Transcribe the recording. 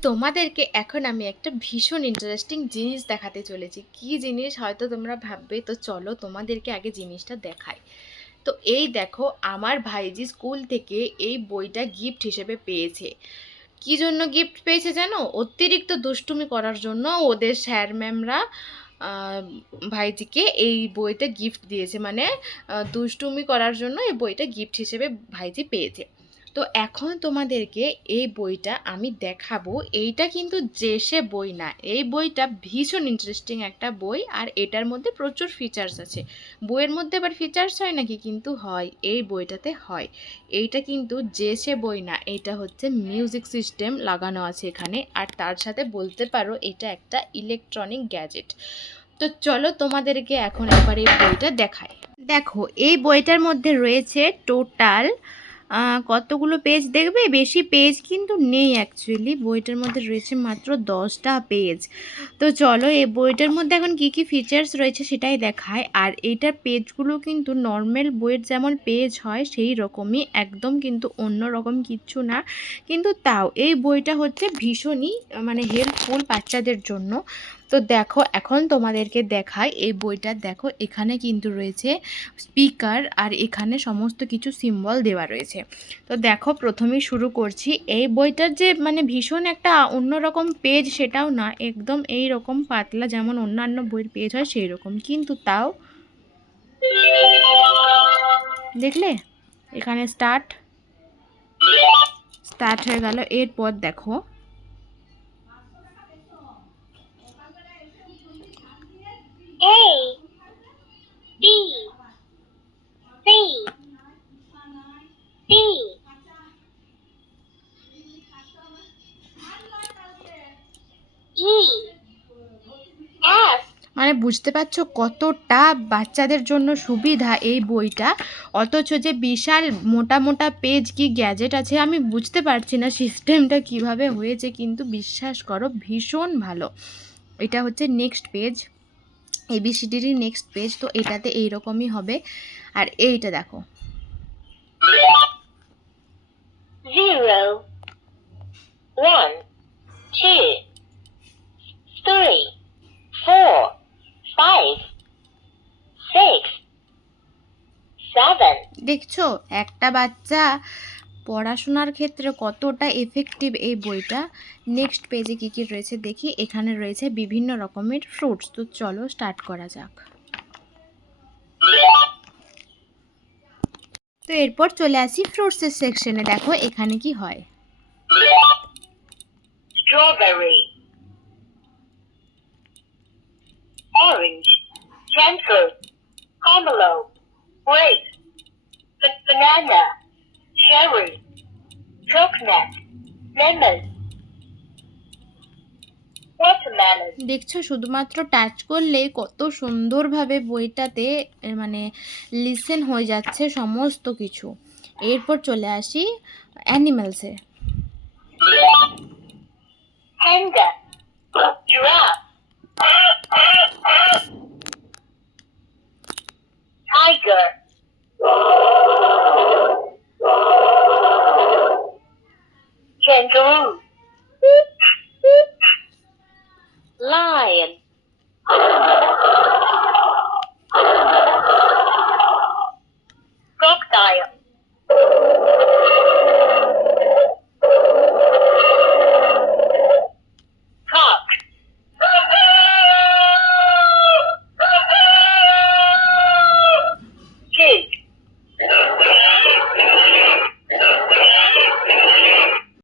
তোমাদেরকে এখন আমি একটা ভীষণ ইন্টারেস্টিং জিনিস দেখাতে চলেছি। কি জিনিস হয়তো তোমরা ভাববে, তো চলো তোমাদেরকে আগে জিনিসটা দেখাই। তো এই দেখো, আমার ভাইজি স্কুল থেকে এই বইটা গিফট হিসেবে পেয়েছে। কি জন্য গিফট পেয়েছে জানো? অতিরিক্ত দুষ্টুমি করার জন্য ওদের স্যার ম্যামরা ভাইজিকে এই বইটা গিফট দিয়েছে, মানে দুষ্টুমি করার জন্য এই বইটা গিফট হিসেবে ভাইজি পেয়েছে। তো এখন তোমাদেরকে এই বইটা আমি দেখাবো। এইটা কিন্তু যে সে বই না, এই বইটা ভীষণ ইন্টারেস্টিং একটা বই, আর এটার মধ্যে প্রচুর ফিচার্স আছে। বইয়ের মধ্যে আবার ফিচার্স হয় নাকি? কিন্তু হয়, এই বইটাতে হয়। এইটা কিন্তু যে সে বই না, এটা হচ্ছে মিউজিক সিস্টেম লাগানো আছে এখানে, আর তার সাথে বলতে পারো এটা একটা ইলেকট্রনিক গ্যাজেট। তো চলো তোমাদেরকে এখন একবার এই বইটা দেখাই। দেখো, এই বইটার মধ্যে রয়েছে টোটাল কতগুলো পেজ দেখবে? বেশি পেজ কিন্তু নেই অ্যাকচুয়ালি, বইটার মধ্যে রয়েছে মাত্র 10টা পেজ। তো চলো এই বইটার মধ্যে এখন কি কি ফিচার্স রয়েছে সেটাই দেখায়। আর এইটার পেজগুলো কিন্তু নর্মাল বইয়ের যেমন পেজ হয় সেই রকমই, একদম কিন্তু অন্য রকম কিচ্ছু না। কিন্তু তাও এই বইটা হচ্ছে ভীষণই মানে হেল্পফুল বাচ্চাদের জন্য। তো দেখো এখন তোমাদেরকে দেখাই এই বইটা। দেখো এখানে কিন্তু রয়েছে স্পিকার, আর এখানে সমস্ত কিছু সিম্বল দেওয়া রয়েছে। তো দেখো প্রথমেই শুরু করছি। এই বইটার যে মানে ভীষণ একটা অন্যরকম পেজ সেটাও না, একদম এই রকম পাতলা যেমন অন্যান্য বইয়ের পেজ হয় সেই রকম, কিন্তু তাও দেখলে এখানে স্টার্ট স্টার্ট হয়ে গেল। এরপর দেখো A B C D E F মানে বুঝতে পারছো কতটা বাচ্চাদের জন্য সুবিধা এই বইটা। অথচ যে বিশাল মোটা মোটা পেজ কি গ্যাজেট আছে আমি বুঝতে পারছি না সিস্টেমটা কিভাবে হয়েছে, কিন্তু বিশ্বাস করো ভীষণ ভালো। এটা হচ্ছে নেক্সট পেজ, এবিসিডির নেক্সট পেজ। তো এটাতে এইরকমই হবে। আর এইটা দেখো, 0 1 2 3 4 5 6 7 দেখছো একটা বাচ্চা পড়াশোনার ক্ষেত্রে কতটা এফেক্টিভ এই বইটা। নেক্সট পেজে কী কী রয়েছে দেখি। এখানে রয়েছে বিভিন্ন রকমের ফ্রুটস। তো চলো স্টার্ট করা যাক। তো এরপর চলে আসি ফ্রুটসের সেকশনে। দেখো এখানে কি হয়। strawberry orange jackfruit pomelo grape banana cherry coconut lemon watermelon দেখছো শুধুমাত্র টাচ করলেই কত সুন্দরভাবে বইটাতে মানে লিসেন হয়ে যাচ্ছে সমস্ত কিছু। এরপর চলে আসি অ্যানিমেলসে। panda giraffe tiger kangaroo lion